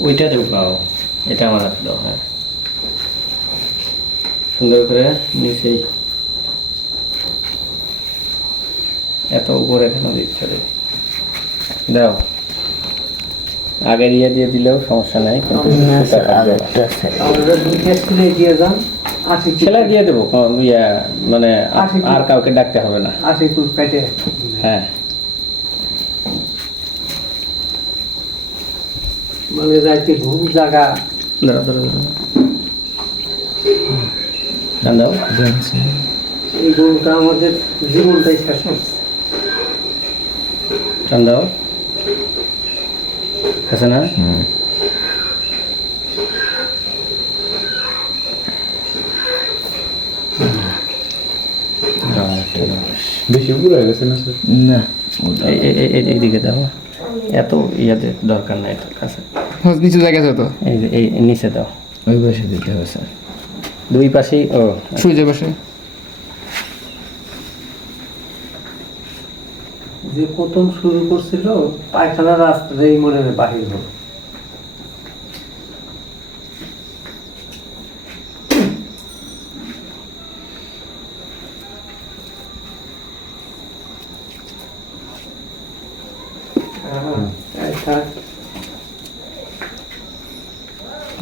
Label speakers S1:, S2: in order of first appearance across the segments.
S1: ওইটা ঢুকাও এটা আমার হাতে দাও হ্যাঁ। সুন্দর করে নিচেই এত উপরে কেন দিচ্ছ রে? দাও। আগে দিয়ে দিয়ে দিলেও সমস্যা নাই কিন্তু
S2: স্কুলে দিয়ে যান আশি
S1: সেলাই দিয়ে দেবো ইয়া মানে আর- আর কাউকে ডাকতে হবে না। হ্যাঁ।
S2: মানে যাইতে ঘুম এই গরুটা আমাদের জীবনটাই শেষ করছে।
S1: টান দাও। আছে না?
S3: বেশি উপরে হয়ে গেছে না স্যার?
S4: না।
S1: এই- এই- এই- এই- এইদিকে দাও। এত ইয়াতে দরকার নাই তোর কাছে।
S5: নিচে জায়গা আছে তো?
S1: এই যে এই নিচে দাও।
S4: ওই পাশে দিতে হবে স্যার।
S1: দুই পাশেই ও
S5: সূর্য বসে
S2: যে প্রথম শুরু করছিল পায়খানা রাস্তা মনে হয় বাহির হল।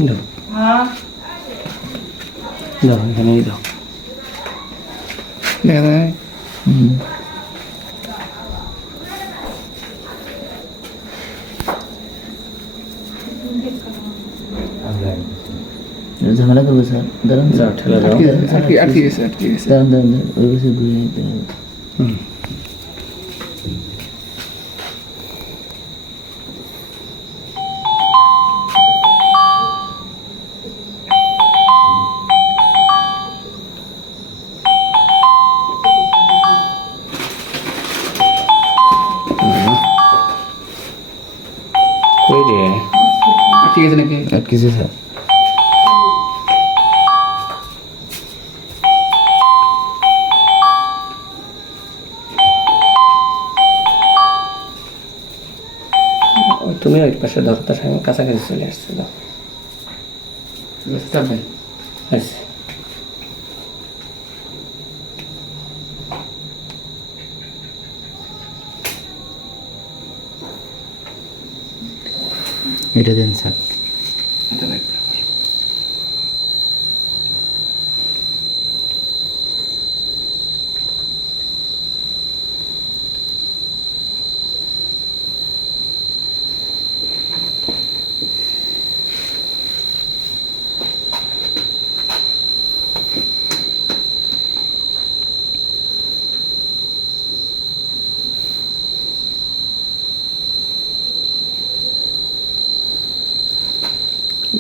S1: দাও দাও এখানেই দাও
S5: দেখা যায়
S4: ঝামেলা করব স্যার দাঁড়ান
S1: দাও ঠেলে দাও
S5: আটকে গেছে, আটকে আটকে গেছে আটকে গেছে
S4: দাঁড়ান দাঁড়ান দাঁড়ান, ওই পাশে ঘুরে নিতে
S5: নাকি?
S4: আটকেছে স্যার।
S1: তুমি ওই পাশে ধরো তার সঙ্গে কাছাকাছি চলে আসছে দাও আচ্ছা
S4: এটা দেন স্যার।
S5: এটা লাগবে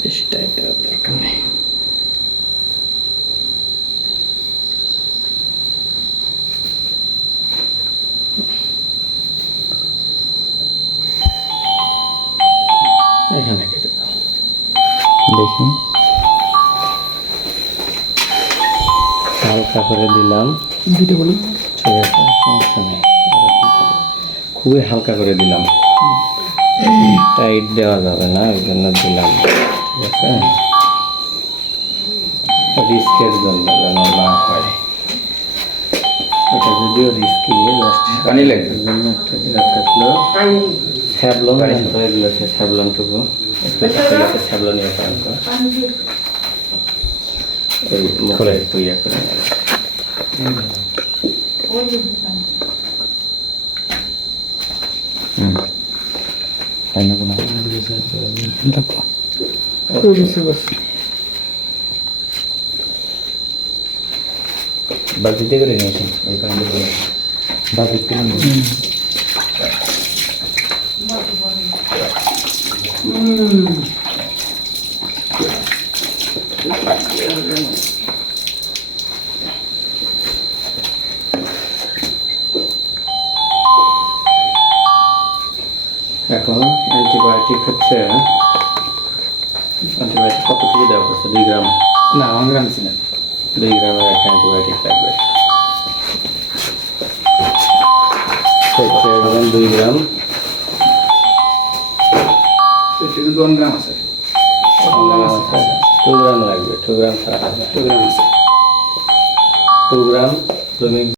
S1: বেশি টাইট দেওয়ার দরকার নেই। এখানে কেটে দাও।
S4: দেখি
S1: হালকা করে দিলাম।
S5: দুটো বলুন।
S1: ঠিক আছে সমস্যা নেই। খুবই হালকা করে দিলাম। টাইট দেওয়া যাবে না ওই জন্য দিলাম। আছে রিস্কের জন্য যেন না হয়। এটা যদিও রিস্কি
S4: পানি লাগবে।
S1: একটা দেওয়া থাকল স্যাবলন হয়ে গেছে স্যাবলনটুকু স্যাবলন ইয়ে করেন তো এই মুখে একটু ইয়ে করে নেন।
S4: তাই না কোনো? বালতিতে করে নিয়েছেন ওই পানিতে করে বালতিতে।
S1: এখন অ্যান্টিবায়োটিক হচ্ছে কেজি দুই গ্রাম।
S5: না আমার গ্রাম ছিলেন
S1: দুই গ্রামের একটা অ্যান্টিবায়োটিক লাগবে। দুই গ্রাম।
S5: কিন্তু ওয়ান গ্রাম আছে।
S1: টু গ্রাম লাগবে টু গ্রাম
S5: টু গ্রাম আছে।
S1: Two gram